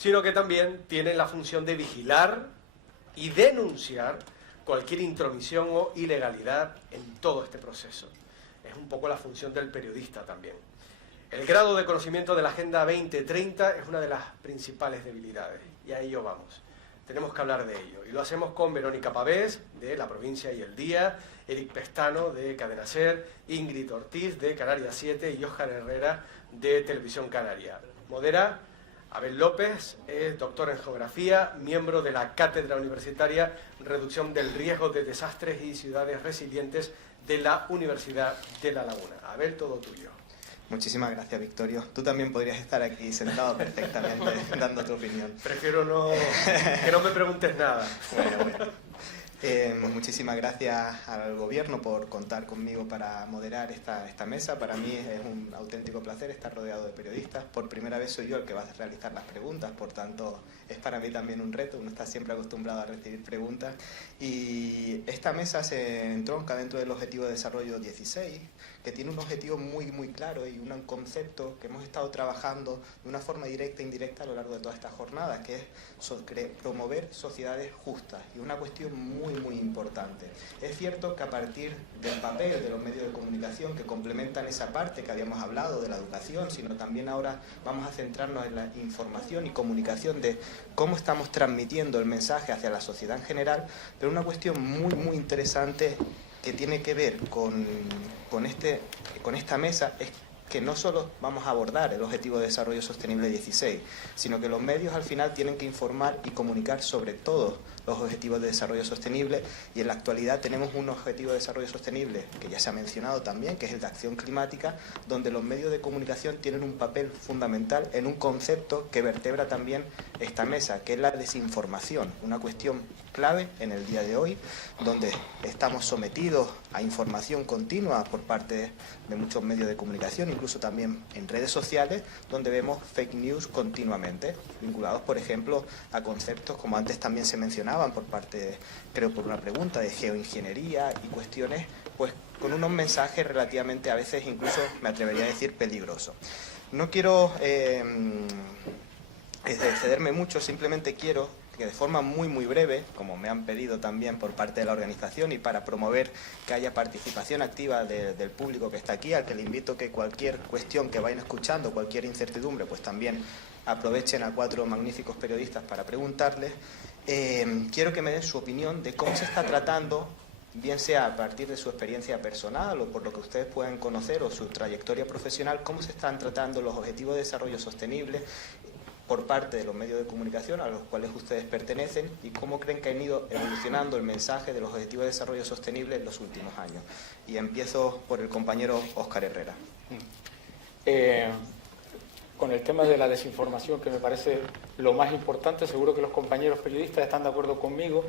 sino que también tienen la función de vigilar y denunciar cualquier intromisión o ilegalidad en todo este proceso. Es un poco la función del periodista también. El grado de conocimiento de la Agenda 2030 es una de las principales debilidades, y a ello vamos. Tenemos que hablar de ello, y lo hacemos con Verónica Pavés, de La Provincia y el Día, Eric Pestano, de Cadena SER, Ingrid Ortiz, de Canarias 7, y Óscar Herrera, de Televisión Canaria. Modera Abel López, es doctor en Geografía, miembro de la Cátedra Universitaria Reducción del Riesgo de Desastres y Ciudades Resilientes de la Universidad de La Laguna. Abel, todo tuyo. Muchísimas gracias, Victorio. Tú también podrías estar aquí sentado perfectamente dando tu opinión. Prefiero que no me preguntes nada. Bueno. Muchísimas gracias al Gobierno por contar conmigo para moderar esta mesa. Para mí es un auténtico placer estar rodeado de periodistas. Por primera vez soy yo el que va a realizar las preguntas, por tanto es para mí también un reto. Uno está siempre acostumbrado a recibir preguntas. Y esta mesa se entronca dentro del Objetivo de Desarrollo 16, que tiene un objetivo muy claro y un concepto que hemos estado trabajando de una forma directa e indirecta a lo largo de toda esta jornada, que es promover sociedades justas, y una cuestión muy importante. Es cierto que a partir del papel de los medios de comunicación, que complementan esa parte que habíamos hablado de la educación, sino también ahora vamos a centrarnos en la información y comunicación de cómo estamos transmitiendo el mensaje hacia la sociedad en general, pero una cuestión muy interesante que tiene que ver con esta mesa es que no solo vamos a abordar el Objetivo de Desarrollo Sostenible 16, sino que los medios al final tienen que informar y comunicar sobre todos los Objetivos de Desarrollo Sostenible, y en la actualidad tenemos un Objetivo de Desarrollo Sostenible que ya se ha mencionado también, que es el de acción climática, donde los medios de comunicación tienen un papel fundamental en un concepto que vertebra también esta mesa, que es la desinformación, una cuestión clave en el día de hoy, donde estamos sometidos a información continua por parte de muchos medios de comunicación, incluso también en redes sociales, donde vemos fake news continuamente, vinculados, por ejemplo, a conceptos, como antes también se mencionaban por parte, creo por una pregunta, de geoingeniería y cuestiones, pues con unos mensajes relativamente, a veces incluso, me atrevería a decir, peligrosos. No quiero excederme mucho, simplemente quiero que de forma muy breve, como me han pedido también por parte de la organización, y para promover que haya participación activa del público que está aquí, al que le invito que cualquier cuestión que vayan escuchando, cualquier incertidumbre, pues también aprovechen a 4 magníficos periodistas para preguntarles. Quiero que me den su opinión de cómo se está tratando, bien sea a partir de su experiencia personal o por lo que ustedes puedan conocer, o su trayectoria profesional, cómo se están tratando los Objetivos de Desarrollo Sostenible por parte de los medios de comunicación a los cuales ustedes pertenecen, y cómo creen que han ido evolucionando el mensaje de los Objetivos de Desarrollo Sostenible en los últimos años. Y empiezo por el compañero Óscar Herrera. Con el tema de la desinformación, que me parece lo más importante, seguro que los compañeros periodistas están de acuerdo conmigo,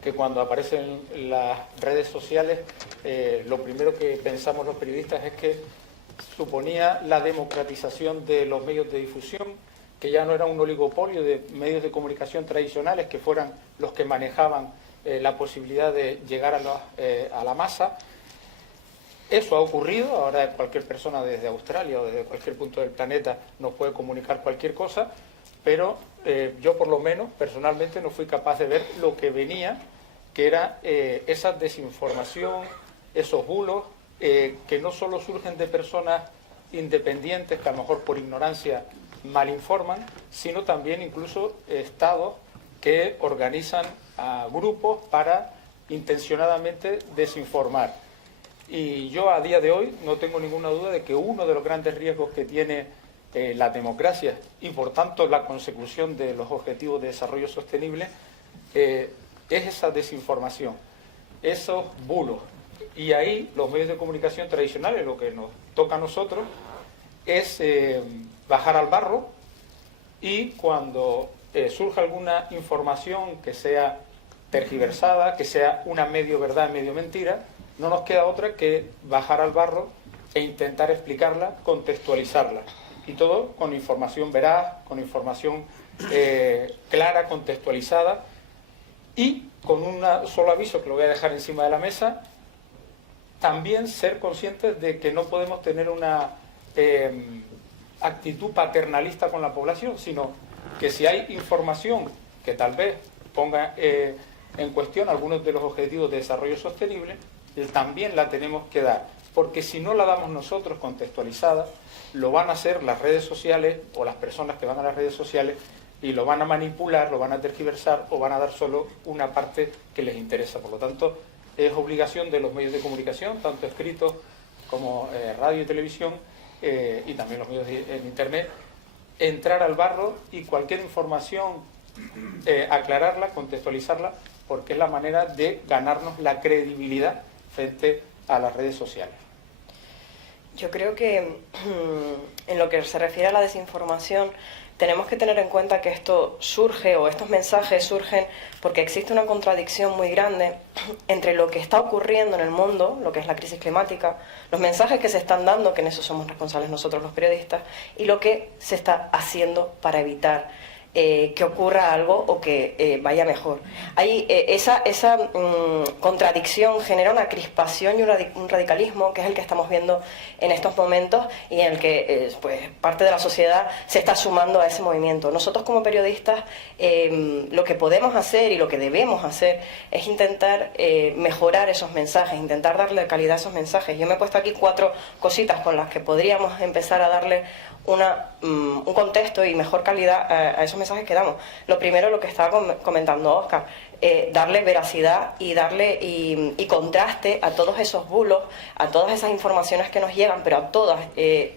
que cuando aparecen las redes sociales, lo primero que pensamos los periodistas es que suponía la democratización de los medios de difusión, que ya no era un oligopolio de medios de comunicación tradicionales que fueran los que manejaban la posibilidad de llegar a la masa. Eso ha ocurrido, ahora cualquier persona desde Australia o desde cualquier punto del planeta nos puede comunicar cualquier cosa, pero yo por lo menos personalmente no fui capaz de ver lo que venía, que era esa desinformación, esos bulos, que no solo surgen de personas independientes que a lo mejor por ignorancia mal informan, sino también incluso estados que organizan a grupos para intencionadamente desinformar. Y yo a día de hoy no tengo ninguna duda de que uno de los grandes riesgos que tiene la democracia y por tanto la consecución de los Objetivos de Desarrollo Sostenible es esa desinformación, esos bulos. Y ahí los medios de comunicación tradicionales, lo que nos toca a nosotros es bajar al barro, y cuando surja alguna información que sea tergiversada, que sea una medio verdad, medio mentira, no nos queda otra que bajar al barro e intentar explicarla, contextualizarla. Y todo con información veraz, con información clara, contextualizada, y con un solo aviso que lo voy a dejar encima de la mesa: también ser conscientes de que no podemos tener una actitud paternalista con la población, sino que si hay información que tal vez ponga en cuestión algunos de los objetivos de desarrollo sostenible, también la tenemos que dar, porque si no la damos nosotros contextualizada, lo van a hacer las redes sociales o las personas que van a las redes sociales y lo van a manipular, lo van a tergiversar o van a dar solo una parte que les interesa. Por lo tanto, es obligación de los medios de comunicación, tanto escritos como radio y televisión, y también los medios en Internet, entrar al barro y cualquier información aclararla, contextualizarla, porque es la manera de ganarnos la credibilidad frente a las redes sociales. Yo creo que en lo que se refiere a la desinformación, tenemos que tener en cuenta que esto surge, o estos mensajes surgen porque existe una contradicción muy grande entre lo que está ocurriendo en el mundo, lo que es la crisis climática, los mensajes que se están dando, que en eso somos responsables nosotros los periodistas, y lo que se está haciendo para evitar que ocurra algo o que vaya mejor. Esa contradicción genera una crispación y un radicalismo, que es el que estamos viendo en estos momentos y en el que pues, parte de la sociedad se está sumando a ese movimiento. Nosotros como periodistas lo que podemos hacer y lo que debemos hacer es intentar mejorar esos mensajes, intentar darle calidad a esos mensajes. Yo me he puesto aquí 4 cositas con las que podríamos empezar a darle un contexto y mejor calidad a esos mensajes que damos. Lo primero, lo que estaba comentando Óscar, darle veracidad y darle y contraste a todos esos bulos, a todas esas informaciones que nos llegan, pero a todas,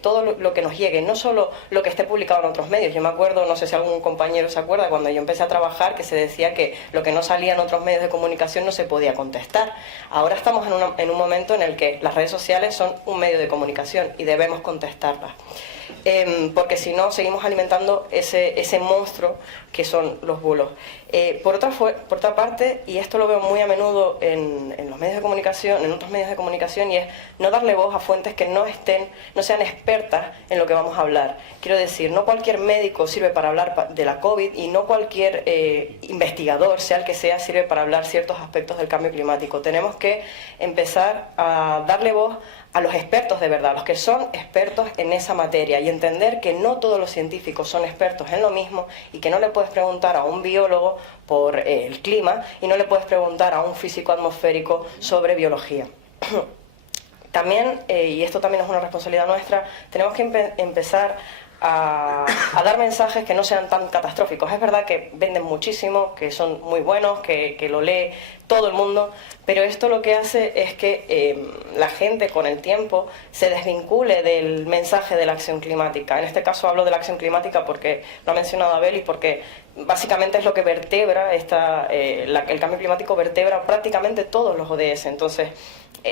todo lo que nos llegue, no solo lo que esté publicado en otros medios. Yo me acuerdo, no sé si algún compañero se acuerda, cuando yo empecé a trabajar, que se decía que lo que no salía en otros medios de comunicación no se podía contestar. Ahora estamos en un momento en el que las redes sociales son un medio de comunicación y debemos contestarlas. Porque si no seguimos alimentando ese monstruo que son los bulos. Por otra parte, y esto lo veo muy a menudo en los medios de comunicación, en otros medios de comunicación, y es no darle voz a fuentes que no sean expertas en lo que vamos a hablar. Quiero decir, no cualquier médico sirve para hablar de la COVID y no cualquier investigador, sea el que sea, sirve para hablar ciertos aspectos del cambio climático. Tenemos que empezar a darle voz a los expertos de verdad, los que son expertos en esa materia, y entender que no todos los científicos son expertos en lo mismo y que no le puedes preguntar a un biólogo por el clima y no le puedes preguntar a un físico atmosférico sobre biología. También, y esto también es una responsabilidad nuestra, tenemos que empezar a dar mensajes que no sean tan catastróficos. Es verdad que venden muchísimo, que son muy buenos, que lo lee todo el mundo, pero esto lo que hace es que la gente con el tiempo se desvincule del mensaje de la acción climática. En este caso hablo de la acción climática porque lo ha mencionado Abel y porque básicamente es lo que vertebra, el cambio climático vertebra prácticamente todos los ODS. Entonces,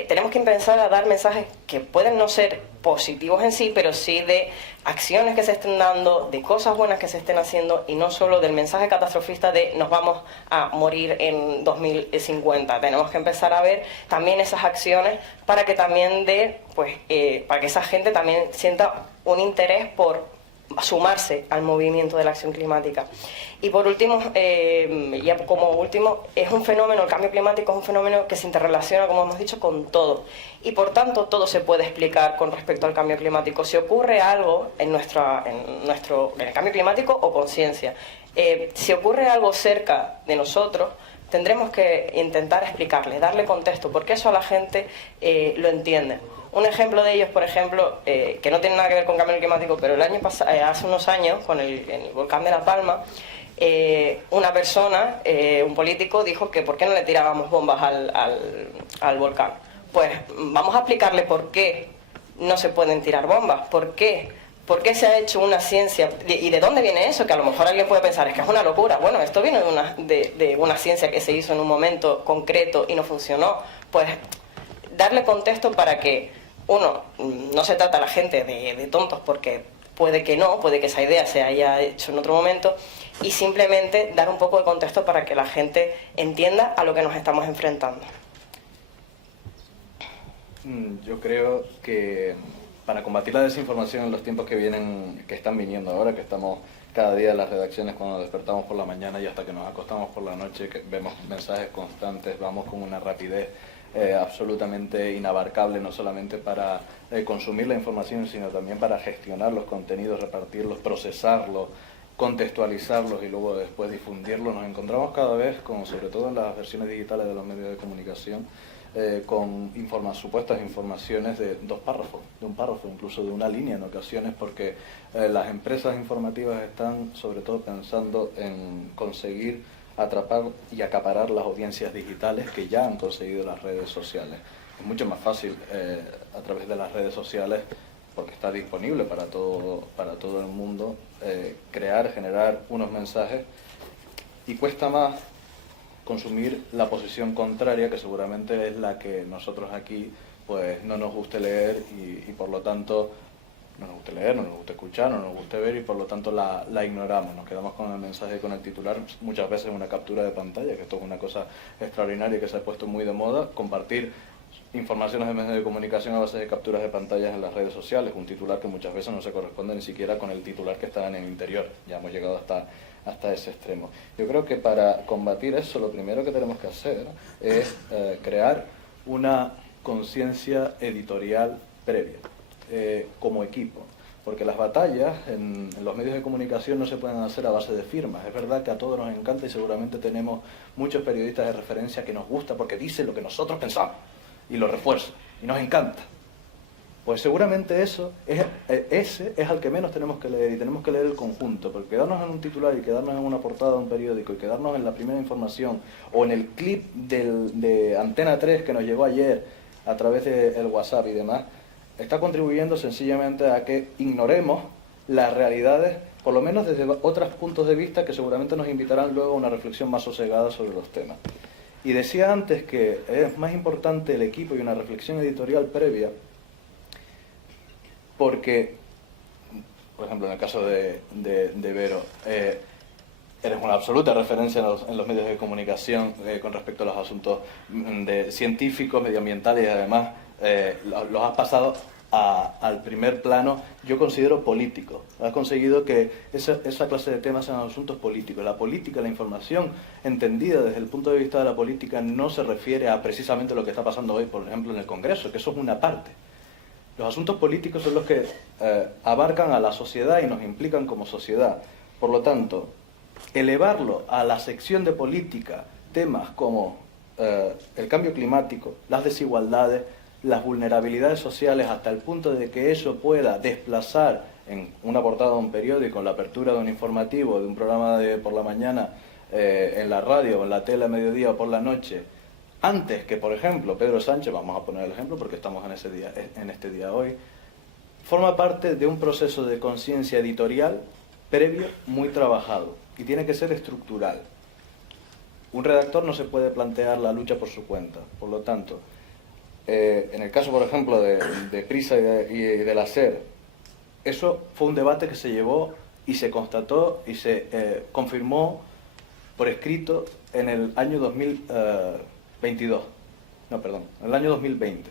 tenemos que empezar a dar mensajes que pueden no ser positivos en sí, pero sí de acciones que se estén dando, de cosas buenas que se estén haciendo, y no solo del mensaje catastrofista de nos vamos a morir en 2050. Tenemos que empezar a ver también esas acciones para que también para que esa gente también sienta un interés por sumarse al movimiento de la acción climática. Y por último, ya como último, es un fenómeno, el cambio climático es un fenómeno que se interrelaciona, como hemos dicho, con todo. Y por tanto, todo se puede explicar con respecto al cambio climático. Si ocurre algo en el cambio climático o conciencia, si ocurre algo cerca de nosotros, tendremos que intentar explicarle, darle contexto, porque eso a la gente lo entiende. Un ejemplo de ellos, por ejemplo, que no tiene nada que ver con cambio climático, pero el año pasado, hace unos años, en el volcán de La Palma, una persona, un político, dijo que por qué no le tirábamos bombas al volcán. Pues vamos a explicarle por qué no se pueden tirar bombas, por qué se ha hecho una ciencia, y de dónde viene eso, que a lo mejor alguien puede pensar, es que es una locura. Bueno, esto viene de una ciencia que se hizo en un momento concreto y no funcionó. Pues darle contexto para que, uno, no se trata a la gente de tontos, porque puede que no, puede que esa idea se haya hecho en otro momento, y simplemente dar un poco de contexto para que la gente entienda a lo que nos estamos enfrentando. Yo creo que para combatir la desinformación en los tiempos que están viniendo ahora, que estamos cada día en las redacciones, cuando despertamos por la mañana y hasta que nos acostamos por la noche, que vemos mensajes constantes, vamos con una rapidez absolutamente inabarcable, no solamente para consumir la información, sino también para gestionar los contenidos, repartirlos, procesarlos contextualizarlos y luego después difundirlos, nos encontramos cada vez con, sobre todo en las versiones digitales de los medios de comunicación, con supuestas informaciones de 2 párrafos, de un párrafo, incluso de una línea en ocasiones, porque las empresas informativas están sobre todo pensando en conseguir atrapar y acaparar las audiencias digitales que ya han conseguido las redes sociales. Es mucho más fácil a través de las redes sociales, porque está disponible para todo el mundo, generar unos mensajes, y cuesta más consumir la posición contraria, que seguramente es la que nosotros aquí pues no nos guste leer y por lo tanto no nos guste leer, no nos guste escuchar, no nos guste ver, y por lo tanto la ignoramos, nos quedamos con el mensaje, con el titular, muchas veces una captura de pantalla, que esto es una cosa extraordinaria que se ha puesto muy de moda, compartir informaciones de medios de comunicación a base de capturas de pantallas en las redes sociales, un titular que muchas veces no se corresponde ni siquiera con el titular que está en el interior. Ya hemos llegado hasta ese extremo. Yo creo que para combatir eso, lo primero que tenemos que hacer es crear una conciencia editorial previa, como equipo. Porque las batallas en los medios de comunicación no se pueden hacer a base de firmas. Es verdad que a todos nos encanta, y seguramente tenemos muchos periodistas de referencia que nos gusta porque dicen lo que nosotros pensamos y lo refuerza, y nos encanta. Pues seguramente ese es al que menos tenemos que leer, y tenemos que leer el conjunto, porque quedarnos en un titular y quedarnos en una portada de un periódico y quedarnos en la primera información o en el clip de Antena 3 que nos llegó ayer a través del WhatsApp y demás, está contribuyendo sencillamente a que ignoremos las realidades, por lo menos desde otros puntos de vista que seguramente nos invitarán luego a una reflexión más sosegada sobre los temas. Y decía antes que es más importante el equipo y una reflexión editorial previa, porque, por ejemplo, en el caso de Vero, eres una absoluta referencia en los medios de comunicación con respecto a los asuntos científicos, medioambientales, y además los has pasado al primer plano, yo considero político. Has conseguido que esa clase de temas sean asuntos políticos. La política, la información entendida desde el punto de vista de la política, no se refiere a precisamente lo que está pasando hoy, por ejemplo, en el Congreso, que eso es una parte. Los asuntos políticos son los que abarcan a la sociedad y nos implican como sociedad. Por lo tanto, elevarlo a la sección de política, temas como el cambio climático, las desigualdades, las vulnerabilidades sociales, hasta el punto de que eso pueda desplazar en una portada de un periódico, en la apertura de un informativo, de un programa por la mañana, en la radio, en la tele a mediodía o por la noche, antes que, por ejemplo, Pedro Sánchez, vamos a poner el ejemplo porque estamos en este día hoy, forma parte de un proceso de conciencia editorial previo muy trabajado, y tiene que ser estructural. Un redactor no se puede plantear la lucha por su cuenta. Por lo tanto, en el caso, por ejemplo, de Prisa y del SER, eso fue un debate que se llevó y se constató y se confirmó por escrito en el año 2022. No, perdón, en el año 2020.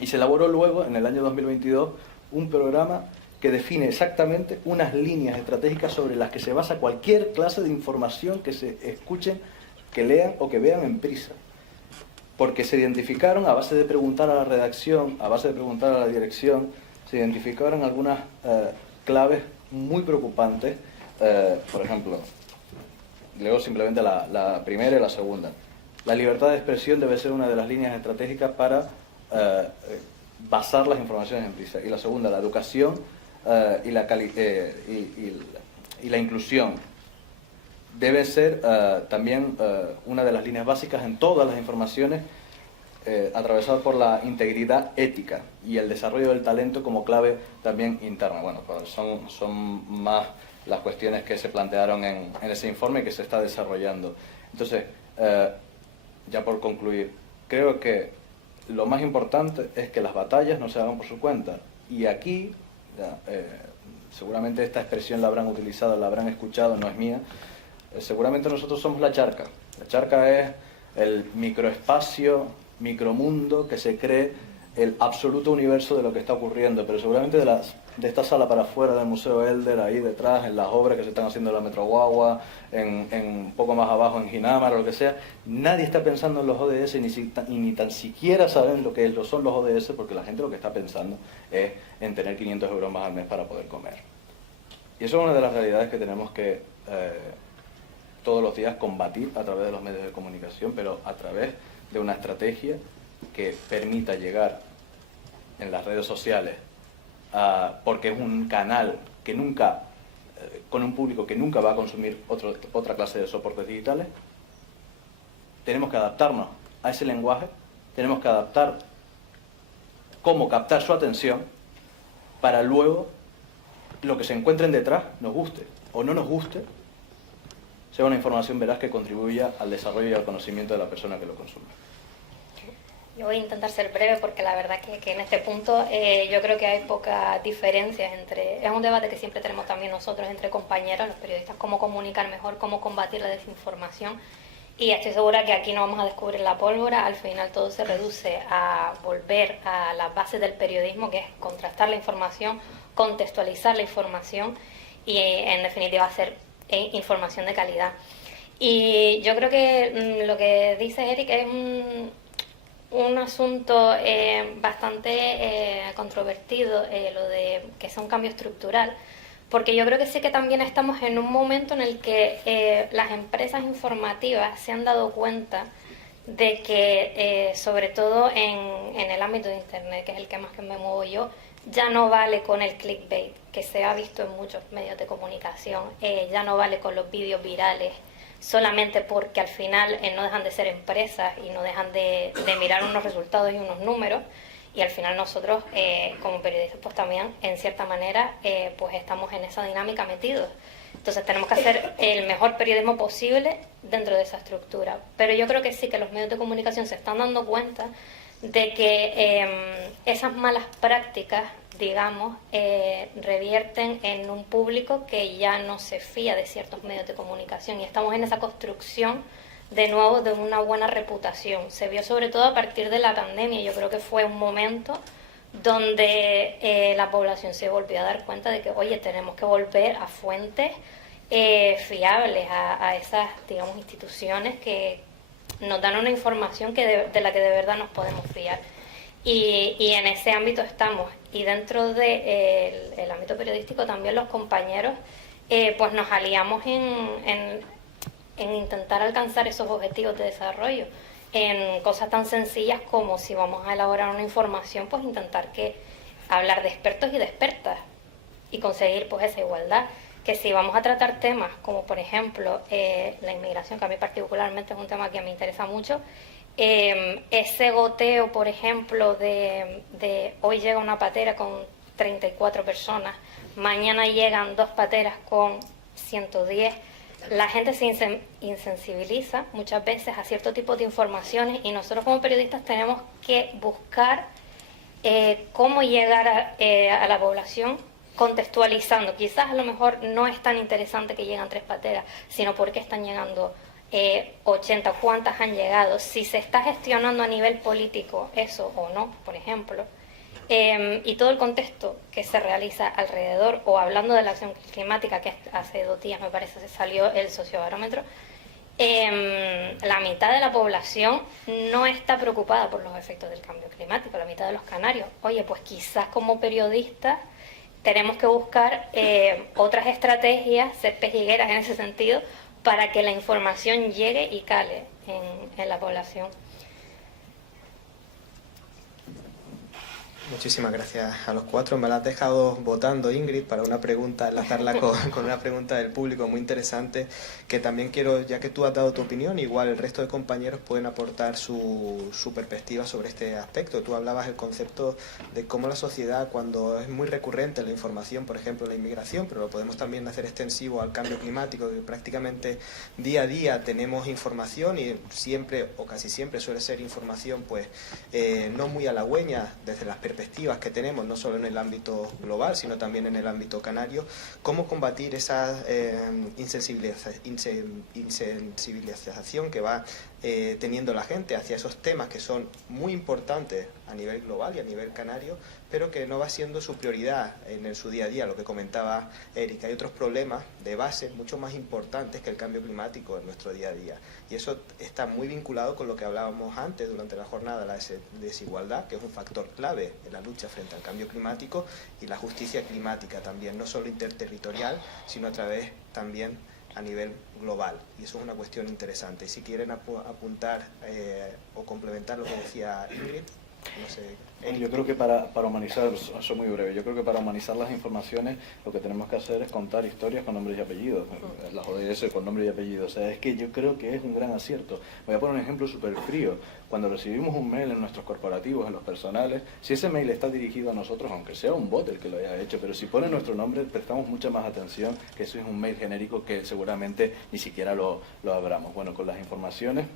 Y se elaboró luego, en el año 2022, un programa que define exactamente unas líneas estratégicas sobre las que se basa cualquier clase de información que se escuchen, que lean o que vean en Prisa. Porque se identificaron, a base de preguntar a la redacción, a base de preguntar a la dirección, se identificaron algunas claves muy preocupantes. Por ejemplo, leo simplemente la primera y la segunda. La libertad de expresión debe ser una de las líneas estratégicas para basar las informaciones en Prisa. Y la segunda, la educación y la inclusión debe ser también una de las líneas básicas en todas las informaciones, atravesado por la integridad ética y el desarrollo del talento como clave también interna. Bueno, pues son más las cuestiones que se plantearon en ese informe que se está desarrollando. Entonces, ya por concluir, creo que lo más importante es que las batallas no se hagan por su cuenta. Y aquí, seguramente esta expresión la habrán utilizado, la habrán escuchado, no es mía. Seguramente nosotros somos la charca. La charca es el microespacio, micromundo que se cree el absoluto universo de lo que está ocurriendo, pero seguramente de esta sala para afuera del Museo Elder, ahí detrás, en las obras que se están haciendo en la Metro Guagua, en un poco más abajo en Ginamar o lo que sea, nadie está pensando en los ODS ni tan siquiera saben lo que son los ODS, porque la gente lo que está pensando es en tener 500 euros más al mes para poder comer. Y eso es una de las realidades que tenemos que todos los días combatir a través de los medios de comunicación, pero a través de una estrategia que permita llegar en las redes sociales, porque es un canal que nunca, con un público que nunca va a consumir otra clase de soportes digitales. Tenemos que adaptarnos a ese lenguaje, tenemos que adaptar cómo captar su atención para luego lo que se encuentren detrás, nos guste o no nos guste, sea una información veraz que contribuya al desarrollo y al conocimiento de la persona que lo consume. Yo voy a intentar ser breve porque la verdad que en este punto yo creo que hay pocas diferencias entre... Es un debate que siempre tenemos también nosotros entre compañeros, los periodistas, cómo comunicar mejor, cómo combatir la desinformación. Y estoy segura que aquí no vamos a descubrir la pólvora, al final todo se reduce a volver a las bases del periodismo, que es contrastar la información, contextualizar la información y en definitiva hacer información de calidad. Y yo creo que lo que dice Eric es un asunto bastante controvertido, lo de que sea un cambio estructural, porque yo creo que sí que también estamos en un momento en el que las empresas informativas se han dado cuenta de que, sobre todo en el ámbito de Internet, que es el que más que me muevo yo, ya no vale con el clickbait, que se ha visto en muchos medios de comunicación, ya no vale con los vídeos virales, solamente porque al final no dejan de ser empresas y no dejan de mirar unos resultados y unos números, y al final nosotros como periodistas pues también en cierta manera pues estamos en esa dinámica metidos. Entonces tenemos que hacer el mejor periodismo posible dentro de esa estructura, pero yo creo que sí que los medios de comunicación se están dando cuenta de que esas malas prácticas, digamos, revierten en un público que ya no se fía de ciertos medios de comunicación, y estamos en esa construcción de nuevo de una buena reputación. Se vio sobre todo a partir de la pandemia. Yo creo que fue un momento donde la población se volvió a dar cuenta de que, oye, tenemos que volver a fuentes fiables, a esas, digamos, instituciones que nos dan una información de la que de verdad nos podemos fiar. Y en ese ámbito estamos. Y dentro del ámbito periodístico también los compañeros pues nos aliamos en intentar alcanzar esos objetivos de desarrollo, en cosas tan sencillas como si vamos a elaborar una información, pues intentar hablar de expertos y de expertas y conseguir pues esa igualdad. Que si vamos a tratar temas como por ejemplo la inmigración, que a mí particularmente es un tema que me interesa mucho, ese goteo, por ejemplo, de hoy llega una patera con 34 personas, mañana llegan 2 pateras con 110, la gente se insensibiliza muchas veces a cierto tipo de informaciones, y nosotros como periodistas tenemos que buscar cómo llegar a la población contextualizando. Quizás a lo mejor no es tan interesante que llegan 3 pateras, sino por qué están llegando 80, cuántas han llegado, si se está gestionando a nivel político eso o no, por ejemplo, y todo el contexto que se realiza alrededor, o hablando de la acción climática, que hace 2 días me parece se salió el sociobarómetro, la mitad de la población no está preocupada por los efectos del cambio climático, la mitad de los canarios. Oye, pues quizás como periodistas tenemos que buscar otras estrategias, ser pejigueras en ese sentido, para que la información llegue y cale en la población. Muchísimas gracias a los 4. Me la has dejado votando, Ingrid, para una pregunta, enlazarla con una pregunta del público muy interesante, que también quiero, ya que tú has dado tu opinión, igual el resto de compañeros pueden aportar su perspectiva sobre este aspecto. Tú hablabas el concepto de cómo la sociedad, cuando es muy recurrente la información, por ejemplo la inmigración, pero lo podemos también hacer extensivo al cambio climático, que prácticamente día a día tenemos información, y siempre o casi siempre suele ser información pues no muy halagüeña desde las perspectivas que tenemos, no solo en el ámbito global, sino también en el ámbito canario. ¿Cómo combatir esa insensibilización que va teniendo la gente hacia esos temas que son muy importantes a nivel global y a nivel canario, pero que no va siendo su prioridad en su día a día, lo que comentaba Eric. Hay otros problemas de base mucho más importantes que el cambio climático en nuestro día a día. Y eso está muy vinculado con lo que hablábamos antes durante la jornada, la desigualdad, que es un factor clave en la lucha frente al cambio climático, y la justicia climática también, no solo interterritorial, sino a través también a nivel global. Y eso es una cuestión interesante. Y si quieren apuntar o complementar lo que decía Ingrid, no sé. Yo creo que para humanizar, soy muy breve, yo creo que para humanizar las informaciones lo que tenemos que hacer es contar historias con nombres y apellidos, las ODS con nombre y apellido. O sea, es que yo creo que es un gran acierto. Voy a poner un ejemplo súper frío. Cuando recibimos un mail en nuestros corporativos, en los personales, si ese mail está dirigido a nosotros, aunque sea un bot el que lo haya hecho, pero si pone nuestro nombre, prestamos mucha más atención que eso es un mail genérico que seguramente ni siquiera lo abramos. Bueno, con las informaciones,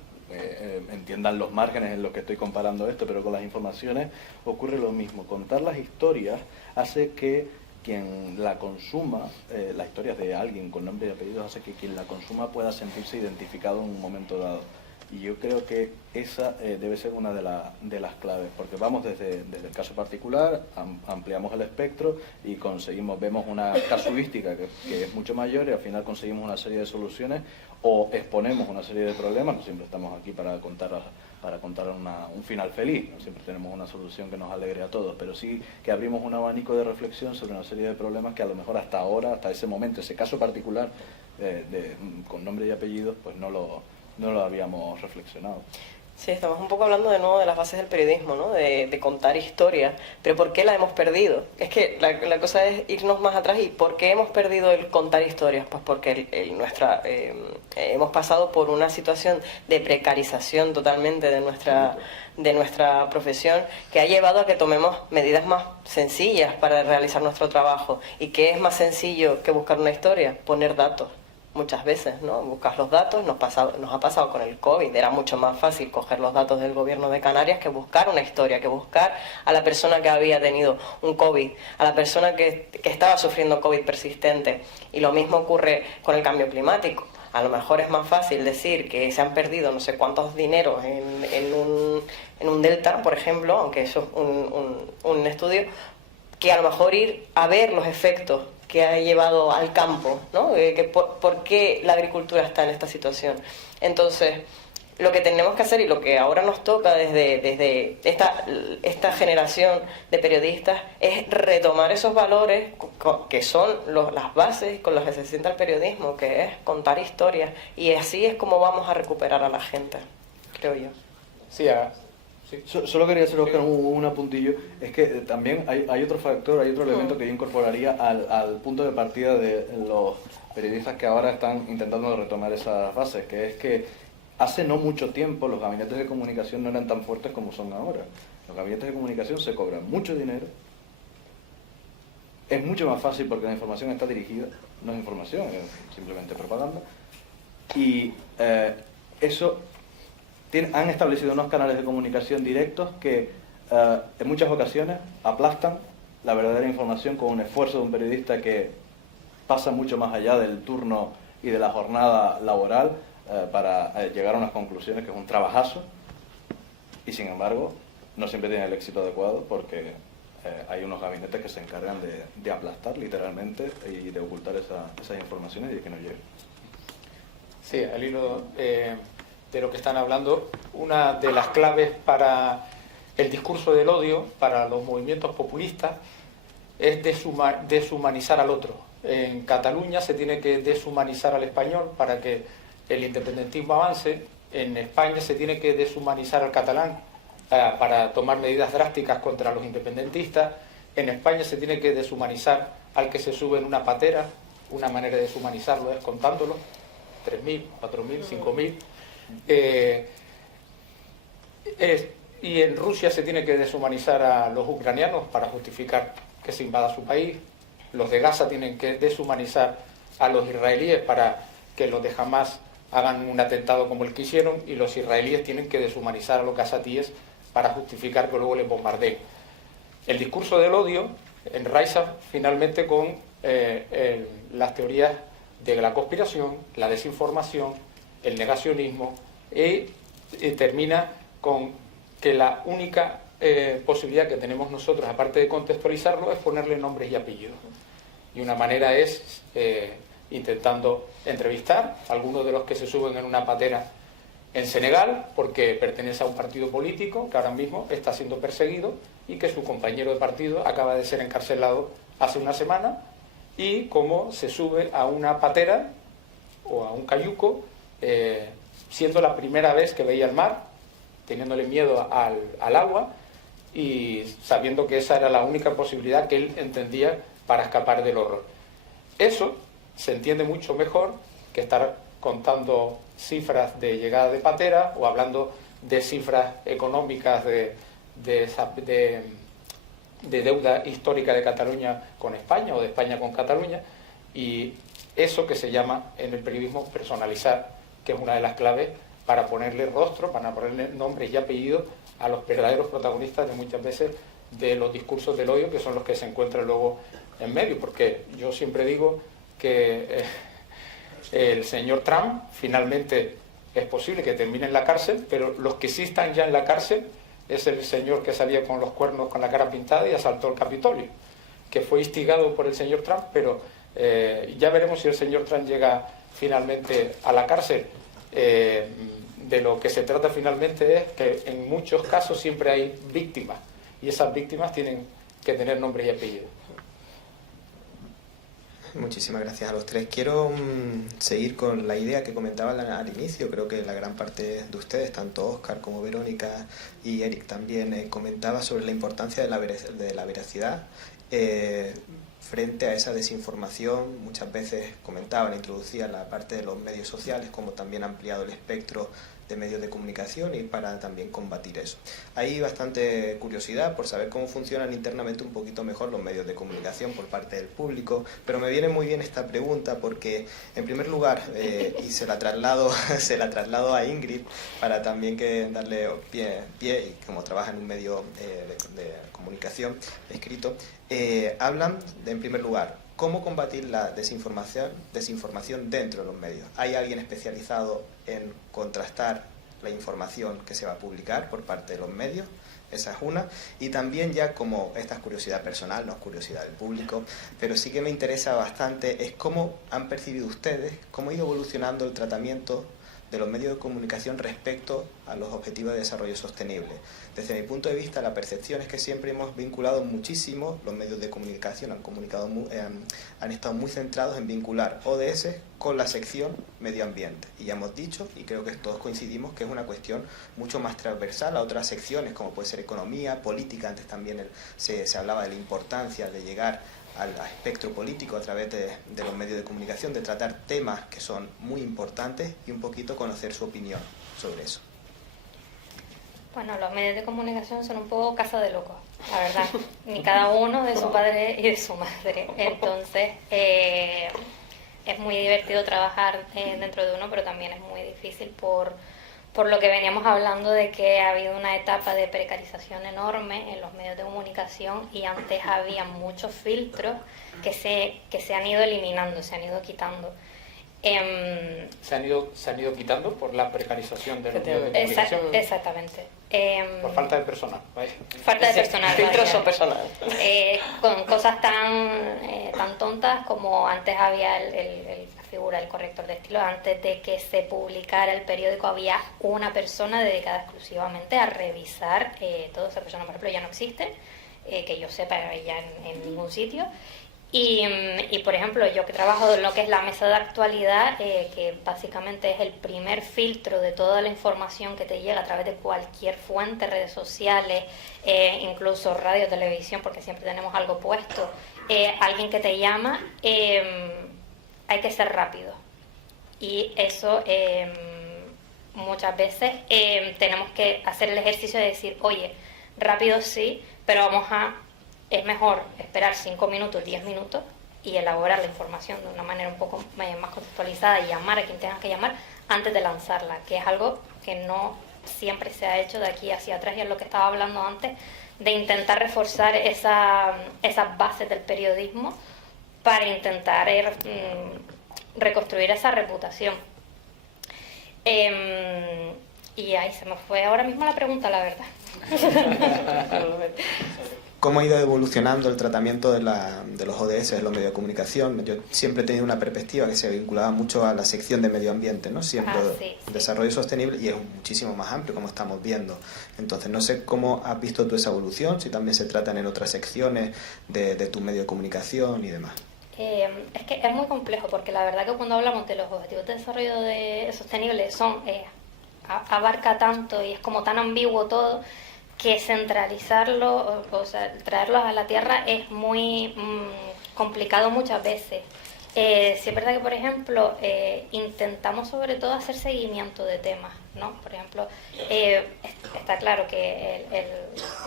entiendan los márgenes en los que estoy comparando esto, pero con las informaciones ocurre lo mismo. Contar las historias hace que quien la consuma, las historias de alguien con nombre y apellidos, hace que quien la consuma pueda sentirse identificado en un momento dado. Y yo creo que esa debe ser una de las claves, porque vamos desde el caso particular, ampliamos el espectro y vemos una casuística que es mucho mayor, y al final conseguimos una serie de soluciones o exponemos una serie de problemas. No siempre estamos aquí para contar un final feliz, no siempre tenemos una solución que nos alegre a todos, pero sí que abrimos un abanico de reflexión sobre una serie de problemas que a lo mejor hasta ahora, hasta ese momento, ese caso particular con nombre y apellidos, pues no lo habíamos reflexionado. Sí, estamos un poco hablando de nuevo de las bases del periodismo, ¿no? De contar historias, pero ¿por qué la hemos perdido? Es que la cosa es irnos más atrás. ¿Y por qué hemos perdido el contar historias? Pues porque hemos pasado por una situación de precarización totalmente de nuestra profesión, que ha llevado a que tomemos medidas más sencillas para realizar nuestro trabajo. ¿Y qué es más sencillo que buscar una historia? Poner datos. Muchas veces, ¿no? Buscas los datos, nos ha pasado con el COVID, era mucho más fácil coger los datos del gobierno de Canarias que buscar una historia, que buscar a la persona que había tenido un COVID, a la persona que estaba sufriendo COVID persistente. Y lo mismo ocurre con el cambio climático. A lo mejor es más fácil decir que se han perdido no sé cuántos dineros en un delta, por ejemplo, aunque eso es un estudio, que a lo mejor ir a ver los efectos que ha llevado al campo, ¿no? ¿Por qué la agricultura está en esta situación? Entonces, lo que tenemos que hacer y lo que ahora nos toca desde esta generación de periodistas es retomar esos valores que son las bases con las que se sienta el periodismo, que es contar historias, y así es como vamos a recuperar a la gente, creo yo. Sí, sí. Solo quería hacer, Oscar, un apuntillo. Es que también hay otro factor, hay otro elemento que yo incorporaría al punto de partida de los periodistas que ahora están intentando retomar esas bases, que es que hace no mucho tiempo los gabinetes de comunicación no eran tan fuertes como son ahora. Los gabinetes de comunicación se cobran mucho dinero, es mucho más fácil porque la información está dirigida, no es información, es simplemente propaganda, y eso... Han establecido unos canales de comunicación directos que en muchas ocasiones aplastan la verdadera información con un esfuerzo de un periodista que pasa mucho más allá del turno y de la jornada laboral para llegar a unas conclusiones, que es un trabajazo, y sin embargo no siempre tiene el éxito adecuado porque hay unos gabinetes que se encargan de aplastar literalmente y de ocultar esas informaciones y de que no lleguen. Sí, al hilo de lo que están hablando, una de las claves para el discurso del odio, para los movimientos populistas, es deshumanizar al otro. En Cataluña se tiene que deshumanizar al español para que el independentismo avance. En España se tiene que deshumanizar al catalán para tomar medidas drásticas contra los independentistas. En España se tiene que deshumanizar al que se sube en una patera. Una manera de deshumanizarlo es contándolo. 3.000, 4.000, 5.000. Y en Rusia se tiene que deshumanizar a los ucranianos para justificar que se invada su país. Los de Gaza tienen que deshumanizar a los israelíes para que los de Hamas hagan un atentado como el que hicieron, y los israelíes tienen que deshumanizar a los gazatíes para justificar que luego les bombardeen. El discurso del odio enraiza finalmente con las teorías de la conspiración, la desinformación, el negacionismo, y termina con que la única posibilidad que tenemos nosotros, aparte de contextualizarlo, es ponerle nombres y apellidos. Y una manera es intentando entrevistar a algunos de los que se suben en una patera en Senegal porque pertenece a un partido político que ahora mismo está siendo perseguido y que su compañero de partido acaba de ser encarcelado hace una semana, y cómo se sube a una patera o a un cayuco siendo la primera vez que veía el mar, teniéndole miedo al agua y sabiendo que esa era la única posibilidad que él entendía para escapar del horror. Eso se entiende mucho mejor que estar contando cifras de llegada de patera o hablando de cifras económicas de deuda histórica de Cataluña con España o de España con Cataluña, y eso que se llama en el periodismo personalizar, que es una de las claves para ponerle rostro, para ponerle nombres y apellidos a los verdaderos protagonistas de muchas veces de los discursos del odio, que son los que se encuentran luego en medio, porque yo siempre digo que el señor Trump finalmente es posible que termine en la cárcel, pero los que sí están ya en la cárcel es el señor que salía con los cuernos con la cara pintada y asaltó el Capitolio, que fue instigado por el señor Trump, pero ya veremos si el señor Trump llega finalmente a la cárcel. De lo que se trata finalmente es que en muchos casos siempre hay víctimas, y esas víctimas tienen que tener nombres y apellidos. Muchísimas gracias a los tres. Quiero seguir con la idea que comentaba al inicio. Creo que la gran parte de ustedes, tanto Óscar como Verónica y Eric también, comentaba sobre la importancia de la veracidad frente a esa desinformación. Muchas veces comentaban, introducían la parte de los medios sociales, como también ha ampliado el espectro de medios de comunicación y para también combatir eso. Hay bastante curiosidad por saber cómo funcionan internamente un poquito mejor los medios de comunicación por parte del público, pero me viene muy bien esta pregunta porque, en primer lugar, y se la traslado a Ingrid para también que darle pie y como trabaja en un medio de comunicación escrito, hablan en primer lugar, ¿cómo combatir la desinformación dentro de los medios? ¿Hay alguien especializado en contrastar la información que se va a publicar por parte de los medios? Esa es una. Y también, ya como esta es curiosidad personal, no es curiosidad del público, pero sí que me interesa bastante, es cómo han percibido ustedes, cómo ha ido evolucionando el tratamiento de los medios de comunicación respecto a los objetivos de desarrollo sostenible. Desde mi punto de vista, la percepción es que siempre hemos vinculado muchísimo, los medios de comunicación han estado muy centrados en vincular ODS con la sección medio ambiente. Y ya hemos dicho, y creo que todos coincidimos, que es una cuestión mucho más transversal a otras secciones, como puede ser economía, política. Antes también se hablaba de la importancia de llegar al espectro político a través de los medios de comunicación, de tratar temas que son muy importantes y un poquito conocer su opinión sobre eso. Bueno, los medios de comunicación son un poco casa de locos, la verdad. Ni cada uno de su padre y de su madre. Entonces, es muy divertido trabajar dentro de uno, pero también es muy difícil por lo que veníamos hablando de que ha habido una etapa de precarización enorme en los medios de comunicación, y antes había muchos filtros que se han ido eliminando, se han ido quitando. Se han ido quitando por la precarización de los medios de comunicación. Exactamente. Por falta de personal. Vaya. Falta de personal. Filtros son personal. Con cosas tan tontas como antes había la figura del corrector de estilo. Antes de que se publicara el periódico había una persona dedicada exclusivamente a revisar todo. Esa persona, por ejemplo, ya no existe, que yo sepa ya en ningún sitio. Y por ejemplo, yo que trabajo en lo que es la mesa de actualidad, que básicamente es el primer filtro de toda la información que te llega a través de cualquier fuente, redes sociales, incluso radio, televisión, porque siempre tenemos algo puesto, alguien que te llama, hay que ser rápido. Y eso muchas veces tenemos que hacer el ejercicio de decir, oye, rápido sí, pero es mejor esperar 5 minutos, 10 minutos y elaborar la información de una manera un poco más contextualizada y llamar a quien tenga que llamar antes de lanzarla, que es algo que no siempre se ha hecho de aquí hacia atrás, y es lo que estaba hablando antes, de intentar reforzar esas bases del periodismo para intentar reconstruir esa reputación. Y ahí se me fue ahora mismo la pregunta, la verdad. ¿Cómo ha ido evolucionando el tratamiento de los ODS, de los medios de comunicación? Yo siempre he tenido una perspectiva que se vinculaba mucho a la sección de medio ambiente, ¿no? Siempre sí. desarrollo sostenible, y es muchísimo más amplio, como estamos viendo. Entonces, no sé cómo has visto tú esa evolución, si también se tratan en otras secciones de tu medio de comunicación y demás. Es que es muy complejo, porque la verdad que cuando hablamos de los objetivos de desarrollo sostenible abarca tanto y es como tan ambiguo todo, que centralizarlo, o sea, traerlos a la tierra es muy complicado muchas veces. Sí es verdad que, por ejemplo, intentamos sobre todo hacer seguimiento de temas, ¿no? Por ejemplo, está claro que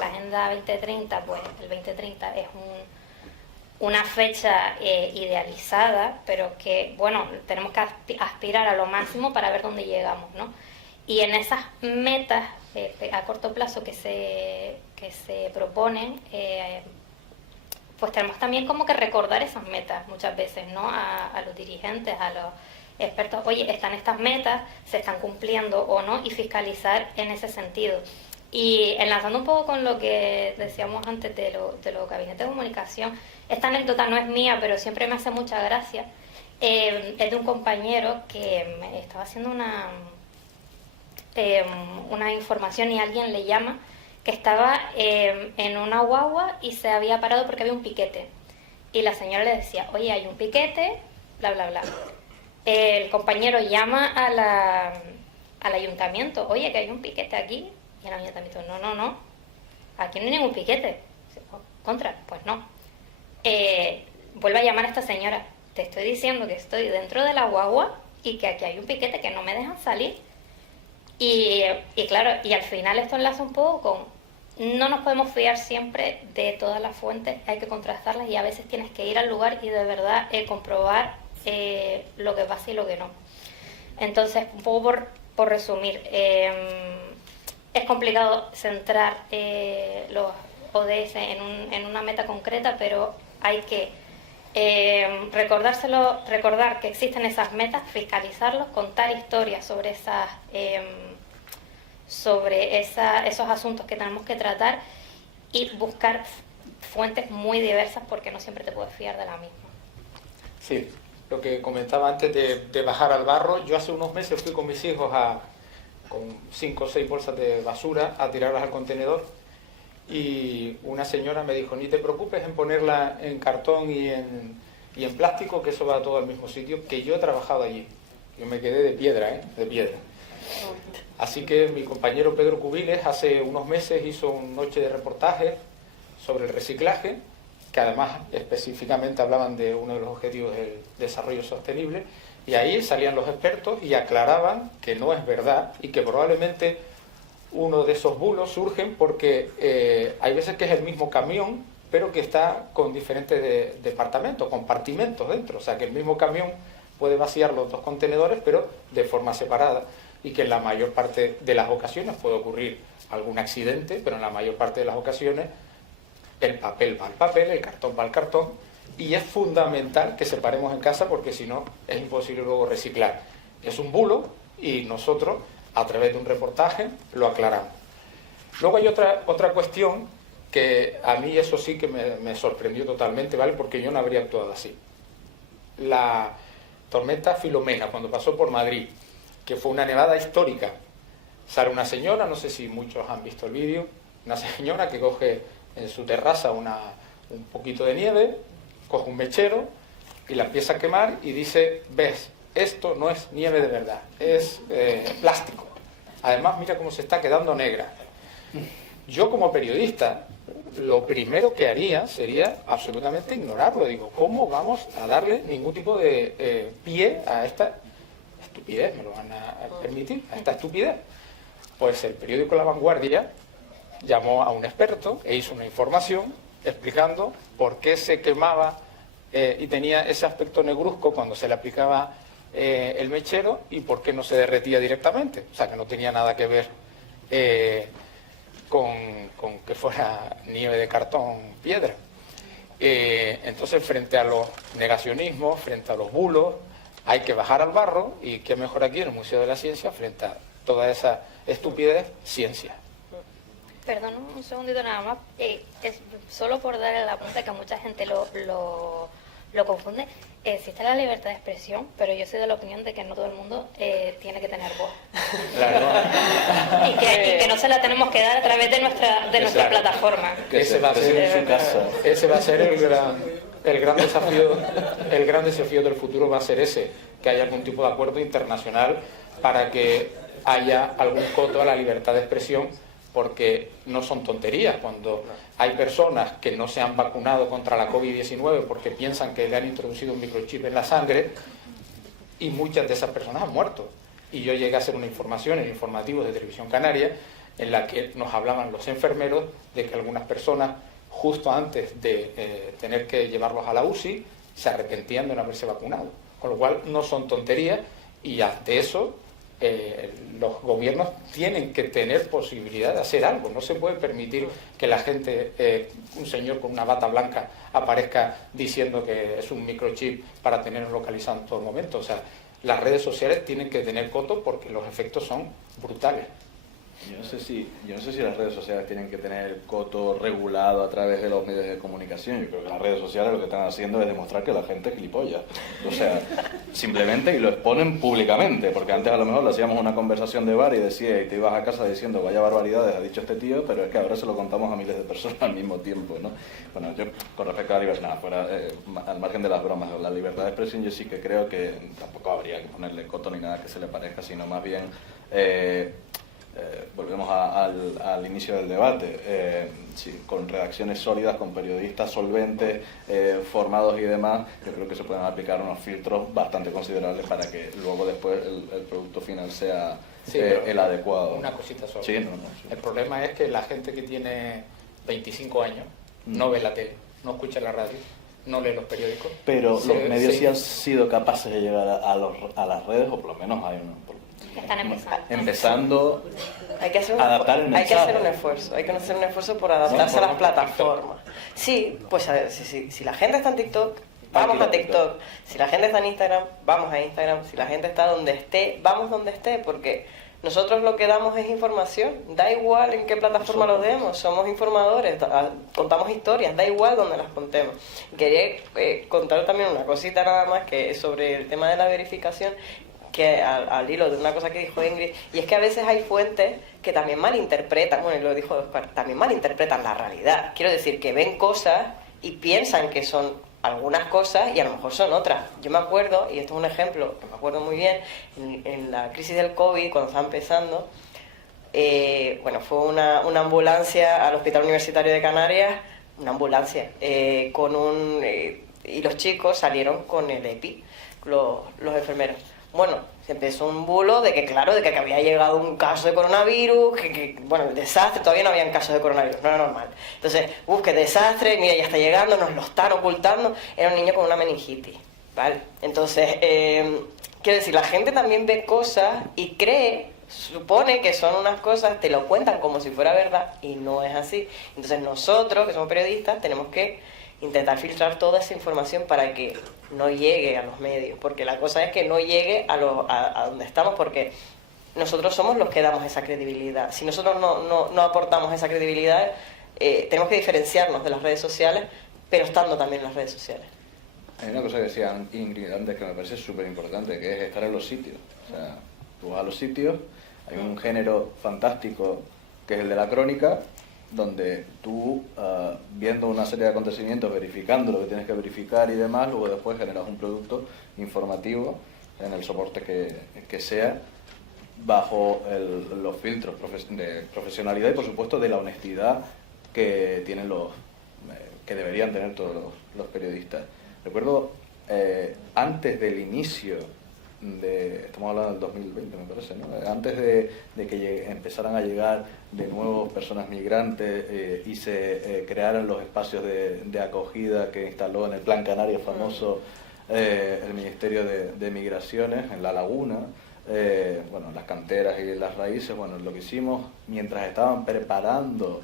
la Agenda 2030, pues el 2030 es una fecha idealizada, pero que, bueno, tenemos que aspirar a lo máximo para ver dónde llegamos, ¿no? Y en esas metas a corto plazo que se proponen, pues tenemos también como que recordar esas metas muchas veces, ¿no? A los dirigentes, a los expertos, oye, están estas metas, se están cumpliendo o no, y fiscalizar en ese sentido. Y enlazando un poco con lo que decíamos antes de los gabinetes de comunicación, esta anécdota no es mía, pero siempre me hace mucha gracia. Es de un compañero que me estaba haciendo una información y alguien le llama que estaba en una guagua y se había parado porque había un piquete. Y la señora le decía, oye, hay un piquete, bla, bla, bla. El compañero llama al ayuntamiento, oye, que hay un piquete aquí. Y el ayuntamiento, no, aquí no hay ningún piquete. Contra, pues no. Vuelve a llamar a esta señora, te estoy diciendo que estoy dentro de la guagua y que aquí hay un piquete que no me dejan salir. Y claro, y al final esto enlaza un poco con, no nos podemos fiar siempre de todas las fuentes, hay que contrastarlas y a veces tienes que ir al lugar y de verdad comprobar lo que pasa y lo que no. Entonces, un poco por resumir, es complicado centrar los ODS en una meta concreta, pero hay que recordar que existen esas metas, fiscalizarlos, contar historias sobre esos asuntos que tenemos que tratar y buscar fuentes muy diversas, porque no siempre te puedes fiar de la misma. Sí, lo que comentaba antes de bajar al barro, yo hace unos meses fui con mis hijos con 5 o 6 bolsas de basura a tirarlas al contenedor, y una señora me dijo, ni te preocupes en ponerla en cartón y en plástico, que eso va todo al mismo sitio, que yo he trabajado allí. Yo me quedé de piedra. Así que mi compañero Pedro Cubiles hace unos meses hizo una noche de reportaje sobre el reciclaje, que además específicamente hablaban de uno de los objetivos del desarrollo sostenible, y ahí salían los expertos y aclaraban que no es verdad y que probablemente uno de esos bulos surgen porque hay veces que es el mismo camión, pero que está con diferentes departamentos, compartimentos dentro. O sea, que el mismo camión puede vaciar los 2 contenedores, pero de forma separada. Y que en la mayor parte de las ocasiones puede ocurrir algún accidente, pero en la mayor parte de las ocasiones el papel va al papel, el cartón va al cartón. Y es fundamental que separemos en casa, porque si no es imposible luego reciclar. Es un bulo y nosotros, a través de un reportaje, lo aclaramos. Luego hay otra cuestión que a mí eso sí que me sorprendió totalmente, ¿vale? Porque yo no habría actuado así. La tormenta Filomena, cuando pasó por Madrid, que fue una nevada histórica, sale una señora, no sé si muchos han visto el vídeo, una señora que coge en su terraza un poquito de nieve, coge un mechero y la empieza a quemar y dice, ves, esto no es nieve de verdad, es plástico. Además, mira cómo se está quedando negra. Yo como periodista, lo primero que haría sería absolutamente ignorarlo. Digo, ¿cómo vamos a darle ningún tipo de pie a esta estupidez? ¿Me lo van a permitir? A esta estupidez. Pues el periódico La Vanguardia llamó a un experto e hizo una información explicando por qué se quemaba y tenía ese aspecto negruzco cuando se le aplicaba el mechero y por qué no se derretía directamente. O sea, que no tenía nada que ver con que fuera nieve de cartón, piedra. Entonces, frente a los negacionismos, frente a los bulos, hay que bajar al barro, y qué mejor aquí en el Museo de la Ciencia frente a toda esa estupidez, ciencia. Perdón, un segundito nada más. Es solo por dar el apunte que mucha gente lo confunde. Existe la libertad de expresión, pero yo soy de la opinión de que no todo el mundo tiene que tener voz. Claro. y que no se la tenemos que dar a través de nuestra plataforma. Ese va a ser el gran desafío del futuro, va a ser ese, que haya algún tipo de acuerdo internacional para que haya algún coto a la libertad de expresión, porque no son tonterías. Cuando hay personas que no se han vacunado contra la COVID-19 porque piensan que le han introducido un microchip en la sangre, y muchas de esas personas han muerto. Y yo llegué a hacer una información en informativos de Televisión Canaria en la que nos hablaban los enfermeros de que algunas personas, justo antes de tener que llevarlos a la UCI, se arrepentían de no haberse vacunado. Con lo cual no son tonterías, y ante eso los gobiernos tienen que tener posibilidad de hacer algo. No se puede permitir que la gente, un señor con una bata blanca, aparezca diciendo que es un microchip para tenernos localizados en todo momento. O sea, las redes sociales tienen que tener coto porque los efectos son brutales. Yo no sé si las redes sociales tienen que tener el coto regulado a través de los medios de comunicación. Yo creo que las redes sociales lo que están haciendo es demostrar que la gente es gilipollas. O sea, simplemente, y lo exponen públicamente, porque antes a lo mejor le hacíamos una conversación de bar y decía, y te ibas a casa diciendo, vaya barbaridades ha dicho este tío, pero es que ahora se lo contamos a miles de personas al mismo tiempo, ¿no? Bueno, yo con respecto a la libertad, al margen de las bromas, la libertad de expresión, yo sí que creo que tampoco habría que ponerle coto ni nada que se le parezca, sino más bien... volvemos al inicio del debate, sí, con redacciones sólidas, con periodistas solventes, formados y demás, yo creo que se pueden aplicar unos filtros bastante considerables para que luego después el producto final sea el adecuado. Una cosita solo. Sí, El problema es que la gente que tiene 25 años no ve la tele, no escucha la radio, no lee los periódicos. Pero los medios sí han sido capaces de llegar a las redes, o por lo menos hay Están empezando hay que hacer adaptar el mensaje. Hay que hacer un esfuerzo por adaptarse a las plataformas. Sí, pues a ver, si la gente está en TikTok, vamos a TikTok. Si la gente está en Instagram, vamos a Instagram. Si la gente está donde esté, vamos donde esté, porque nosotros lo que damos es información. Da igual en qué plataforma lo demos, somos informadores, contamos historias, da igual donde las contemos. Quería contar también una cosita nada más, que es sobre el tema de la verificación, que al hilo de una cosa que dijo Ingrid, y es que a veces hay fuentes que también malinterpretan, bueno, y lo dijo Oscar, también malinterpretan la realidad. Quiero decir, que ven cosas y piensan que son algunas cosas y a lo mejor son otras. Yo me acuerdo, y esto es un ejemplo que me acuerdo muy bien, en la crisis del COVID, cuando estaba empezando, fue una ambulancia al Hospital Universitario de Canarias, una ambulancia, y los chicos salieron con el EPI, los enfermeros. Bueno, se empezó un bulo de que, claro, de que había llegado un caso de coronavirus, bueno, el desastre, todavía no habían casos de coronavirus, no era normal. Entonces, qué desastre, mira, ya está llegando, nos lo están ocultando. Era un niño con una meningitis, ¿vale? Entonces, quiero decir, la gente también ve cosas y supone que son unas cosas, te lo cuentan como si fuera verdad, y no es así. Entonces nosotros, que somos periodistas, tenemos que intentar filtrar toda esa información para que no llegue a los medios, porque la cosa es que no llegue a donde estamos, porque nosotros somos los que damos esa credibilidad. Si nosotros no aportamos esa credibilidad, tenemos que diferenciarnos de las redes sociales, pero estando también en las redes sociales. Hay una cosa que decía Ingrid antes que me parece súper importante, que es estar en los sitios. O sea, tú vas a los sitios, hay un género fantástico que es el de la crónica, donde tú, viendo una serie de acontecimientos, verificando lo que tienes que verificar y demás, luego después generas un producto informativo en el soporte que sea, bajo los filtros de profesionalidad y, por supuesto, de la honestidad que tienen que deberían tener todos los periodistas. Recuerdo, antes del inicio estamos hablando del 2020, me parece, ¿no? Antes de que empezaran a llegar de nuevo personas migrantes y se crearan los espacios de acogida que instaló en el Plan Canarias famoso el Ministerio de Migraciones en La Laguna, las canteras y las raíces, lo que hicimos mientras estaban preparando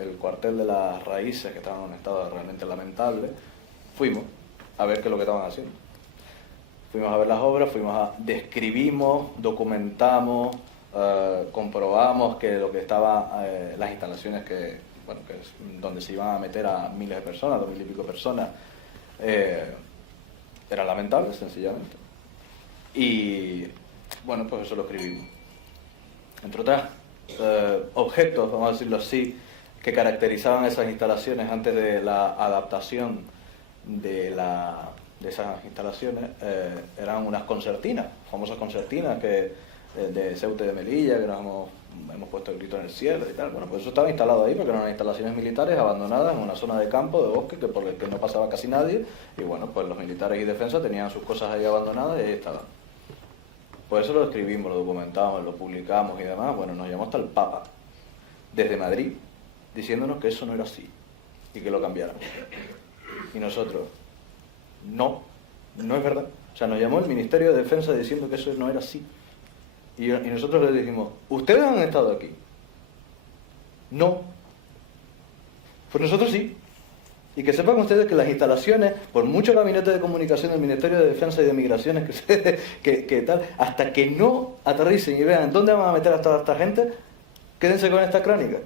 el cuartel de las raíces, que estaban en un estado realmente lamentable, fuimos a ver qué es lo que estaban haciendo. Fuimos a ver las obras, describimos, documentamos, comprobamos que lo que estaba, las instalaciones que es donde se iban a meter a miles de personas, 2000 y pico personas, era lamentable, sencillamente. Y bueno, pues eso lo escribimos. Entre otros objetos, vamos a decirlo así, que caracterizaban esas instalaciones antes de la adaptación de esas instalaciones, eran unas concertinas, famosas concertinas de Ceuta y de Melilla, que nos hemos puesto el grito en el cielo y tal. Bueno, pues eso estaba instalado ahí porque eran instalaciones militares abandonadas en una zona de campo, de bosque, por el que no pasaba casi nadie, y bueno, pues los militares y defensa tenían sus cosas ahí abandonadas y ahí estaban. Pues eso lo escribimos, lo documentamos, lo publicamos y demás. Bueno, nos llamó hasta el Papa, desde Madrid, diciéndonos que eso no era así y que lo cambiáramos. Y nosotros, no es verdad. O sea, nos llamó el Ministerio de Defensa diciendo que eso no era así. Y nosotros le dijimos, ¿ustedes han estado aquí? No. Pues nosotros sí. Y que sepan ustedes que las instalaciones, por mucho gabinete de comunicación del Ministerio de Defensa y de Migraciones que tal, hasta que no aterricen y vean dónde van a meter a toda esta gente, quédense con esta crónica.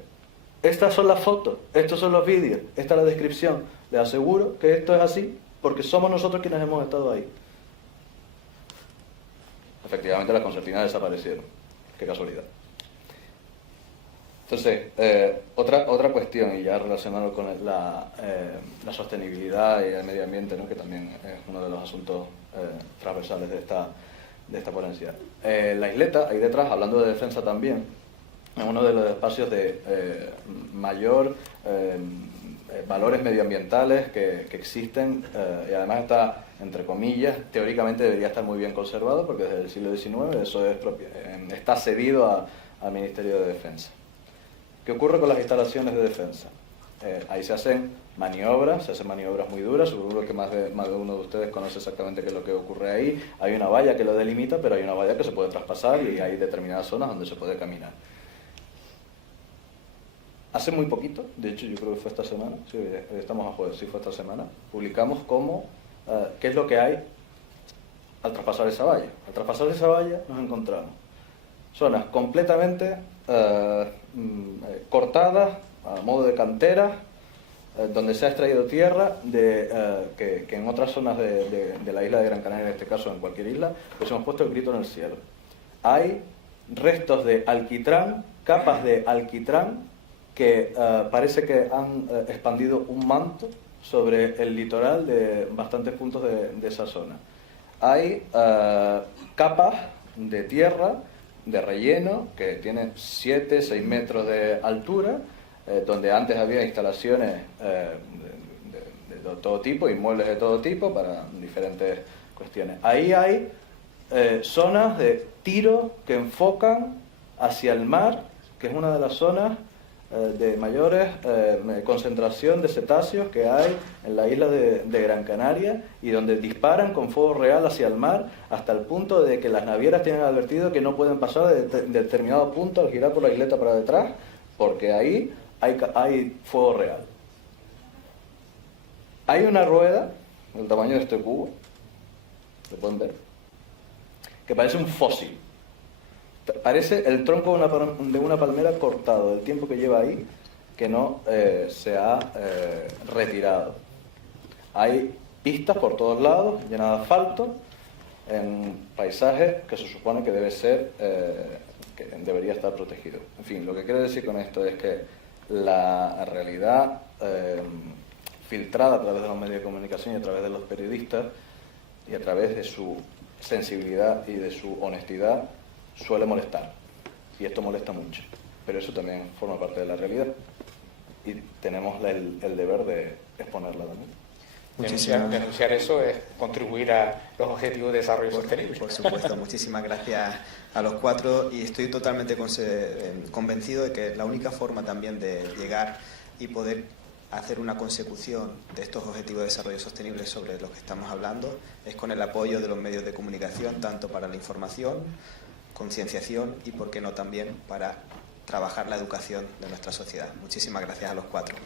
Estas son las fotos, estos son los vídeos, esta es la descripción. Les aseguro que esto es así porque somos nosotros quienes hemos estado ahí. Efectivamente, las concertinas desaparecieron. Qué casualidad. Entonces, otra cuestión, y ya relacionado con la sostenibilidad y el medio ambiente, ¿no?, que también es uno de los asuntos transversales de esta ponencia. La isleta, ahí detrás, hablando de defensa también, es uno de los espacios de mayor valores medioambientales que existen, y además está, entre comillas, teóricamente debería estar muy bien conservado, porque desde el siglo XIX eso está cedido al Ministerio de Defensa. ¿Qué ocurre con las instalaciones de defensa? Ahí se hacen maniobras muy duras, seguro que más de uno de ustedes conoce exactamente qué es lo que ocurre ahí. Hay una valla que lo delimita, pero hay una valla que se puede traspasar y hay determinadas zonas donde se puede caminar. Hace muy poquito, de hecho yo creo que fue esta semana, sí, estamos a jueves, sí fue esta semana, publicamos qué es lo que hay al traspasar esa valla. Al traspasar esa valla nos encontramos zonas completamente cortadas a modo de canteras, donde se ha extraído tierra que en otras zonas de la isla de Gran Canaria, en este caso en cualquier isla, pues hemos puesto el grito en el cielo. Hay restos de alquitrán, capas de alquitrán, que parece que han expandido un manto sobre el litoral de bastantes puntos de esa zona. Hay capas de tierra, de relleno, que tienen 7-6 metros de altura, donde antes había instalaciones de todo tipo, inmuebles de todo tipo, para diferentes cuestiones. Ahí hay zonas de tiro que enfocan hacia el mar, que es una de las zonas de mayores concentración de cetáceos que hay en la isla de Gran Canaria, y donde disparan con fuego real hacia el mar, hasta el punto de que las navieras tienen advertido que no pueden pasar de determinado punto al girar por la isleta para detrás, porque ahí hay fuego real. Hay una rueda del tamaño de este cubo, lo pueden ver, que parece un fósil. Parece el tronco de una palmera cortado, del tiempo que lleva ahí, que no se ha retirado. Hay pistas por todos lados, llenas de asfalto, en paisajes que se supone que que debería estar protegido. En fin, lo que quiero decir con esto es que la realidad filtrada a través de los medios de comunicación y a través de los periodistas, y a través de su sensibilidad y de su honestidad, suele molestar, y esto molesta mucho, pero eso también forma parte de la realidad y tenemos el deber de exponerla también. Denunciar eso es contribuir a los objetivos de desarrollo sostenible. Por supuesto, muchísimas gracias a los cuatro, y estoy totalmente convencido de que la única forma también de llegar y poder hacer una consecución de estos objetivos de desarrollo sostenible sobre los que estamos hablando es con el apoyo de los medios de comunicación, tanto para la información, concienciación y, por qué no, también para trabajar la educación de nuestra sociedad. Muchísimas gracias a los cuatro.